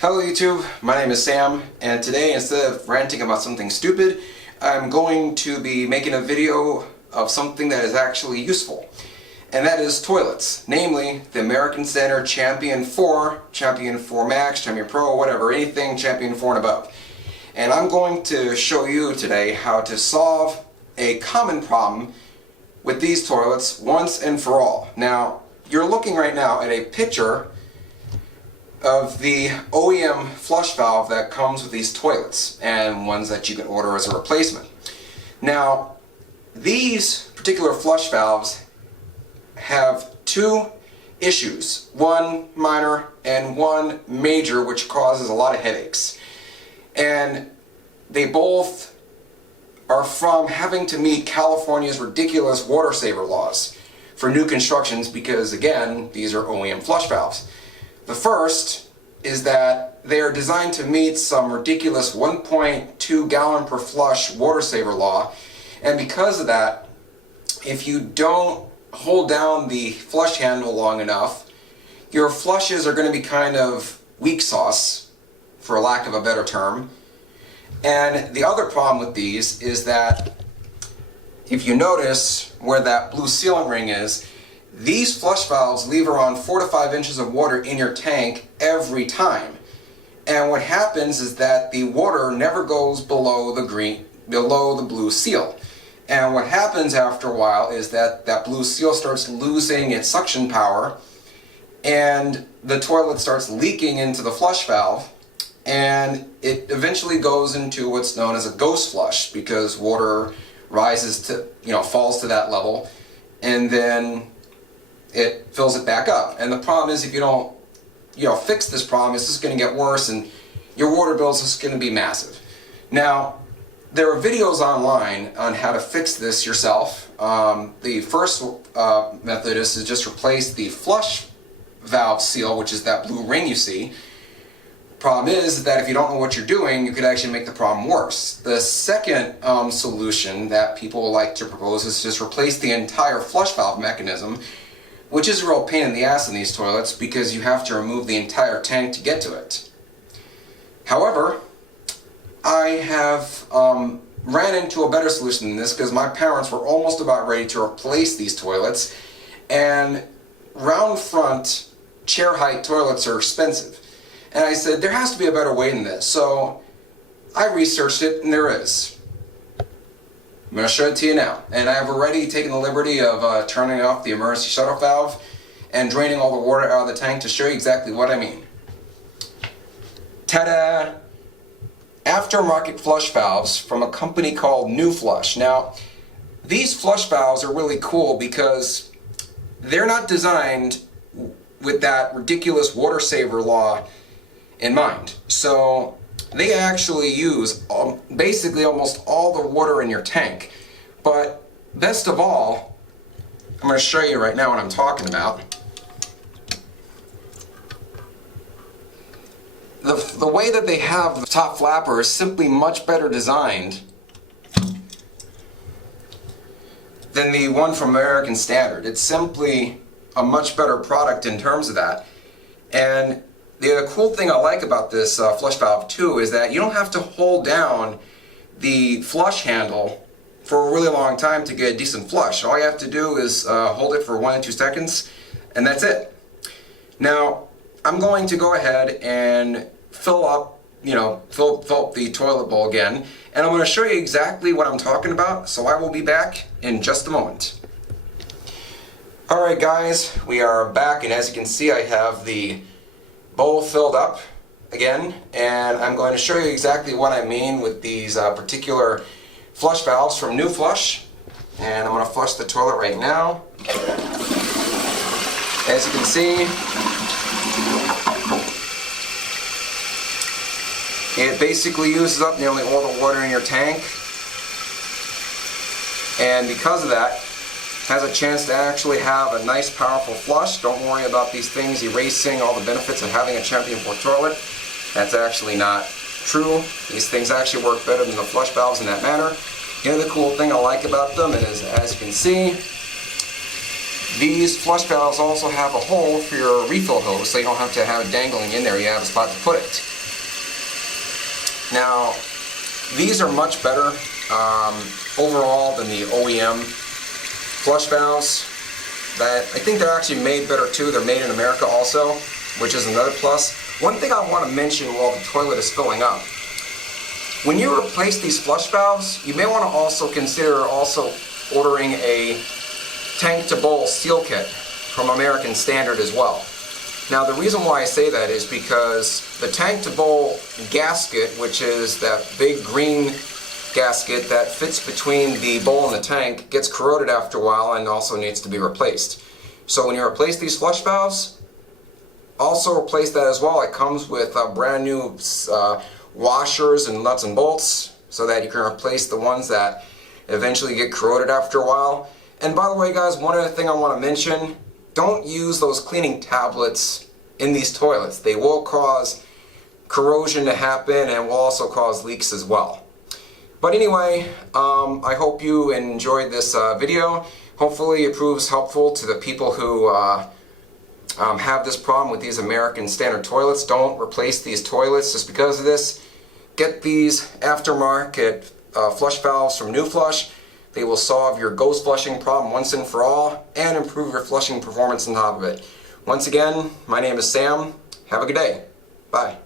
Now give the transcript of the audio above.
Hello YouTube, my name is Sam, and today instead of ranting about something stupid, I'm going to be making a video of something that is actually useful. And that is toilets, namely the American Standard Champion 4, Champion 4 Max, Champion Pro, whatever, anything Champion 4 and above. And I'm going to show you today how to solve a common problem with these toilets once and for all. Now, you're looking right now at a picture of the OEM flush valve that comes with these toilets and ones that you can order as a replacement. Now, these particular flush valves have two issues, one minor and one major, which causes a lot of headaches. And they both are from having to meet California's ridiculous water saver laws for new constructions because, again, these are OEM flush valves. The first is that they are designed to meet some ridiculous 1.2 gallon per flush water saver law, and because of that, if you don't hold down the flush handle long enough, your flushes are going to be kind of weak sauce, for lack of a better term. And the other problem with these is that if you notice where that blue sealant ring is, these flush valves leave around 4 to 5 inches of water in your tank every time. And what happens is that the water never goes below the blue seal. And what happens after a while is that that blue seal starts losing its suction power and the toilet starts leaking into the flush valve, and it eventually goes into what's known as a ghost flush because water rises to, falls to that level, and then it fills it back up. And the problem is, if you don't, fix this problem, it's just going to get worse, and your water bill is just going to be massive. Now, there are videos online on how to fix this yourself. The first method is to just replace the flush valve seal, which is that blue ring you see. Problem is that if you don't know what you're doing, you could actually make the problem worse. The second solution that people like to propose is just replace the entire flush valve mechanism, which is a real pain in the ass in these toilets because you have to remove the entire tank to get to it. However, I have ran into a better solution than this because my parents were almost about ready to replace these toilets, and round front chair height toilets are expensive. And I said, there has to be a better way than this. So I researched it, and there is. I'm going to show it to you now. And I have already taken the liberty of turning off the emergency shut-off valve and draining all the water out of the tank to show you exactly what I mean. Ta-da! Aftermarket flush valves from a company called New Flush. Now, these flush valves are really cool because they're not designed with that ridiculous water saver law in mind. So they actually use basically almost all the water in your tank. But best of all, I'm going to show you right now what I'm talking about. The way that they have the top flapper is simply much better designed than the one from American Standard. It's simply a much better product in terms of that. And the cool thing I like about this flush valve too is that you don't have to hold down the flush handle for a really long time to get a decent flush. All you have to do is hold it for 1 to 2 seconds, and that's it. Now, I'm going to go ahead and fill up the toilet bowl again, and I'm going to show you exactly what I'm talking about, so I will be back in just a moment. Alright guys, we are back, and as you can see I have the bowl filled up again, and I'm going to show you exactly what I mean with these particular flush valves from New Flush. And I'm going to flush the toilet right now. As you can see, it basically uses up nearly all the water in your tank, and because of that, has a chance to actually have a nice powerful flush. Don't worry about these things erasing all the benefits of having a Champion 4 toilet. That's actually not true. These things actually work better than the flush valves in that manner. The other cool thing I like about them is, as you can see, These flush valves also have a hole for your refill hose, so you don't have to have it dangling in there, you have a spot to put it. Now, these are much better overall than the OEM flush valves. That I think they're actually made better too. They're made in America also, which is another plus. One thing I want to mention while the toilet is filling up, when you replace these flush valves, you may want to also consider ordering a tank to bowl seal kit from American Standard as well. Now the reason why I say that is because the tank to bowl gasket, which is that big green gasket that fits between the bowl and the tank, gets corroded after a while and also needs to be replaced. So when you replace these flush valves, also replace that as well. It comes with brand new washers and nuts and bolts so that you can replace the ones that eventually get corroded after a while. And by the way guys, one other thing I want to mention, don't use those cleaning tablets in these toilets. They will cause corrosion to happen and will also cause leaks as well. But anyway, I hope you enjoyed this video. Hopefully it proves helpful to the people who have this problem with these American Standard toilets. Don't replace these toilets just because of this. Get these aftermarket flush valves from New Flush. They will solve your ghost flushing problem once and for all and improve your flushing performance on top of it. Once again, my name is Sam. Have a good day. Bye.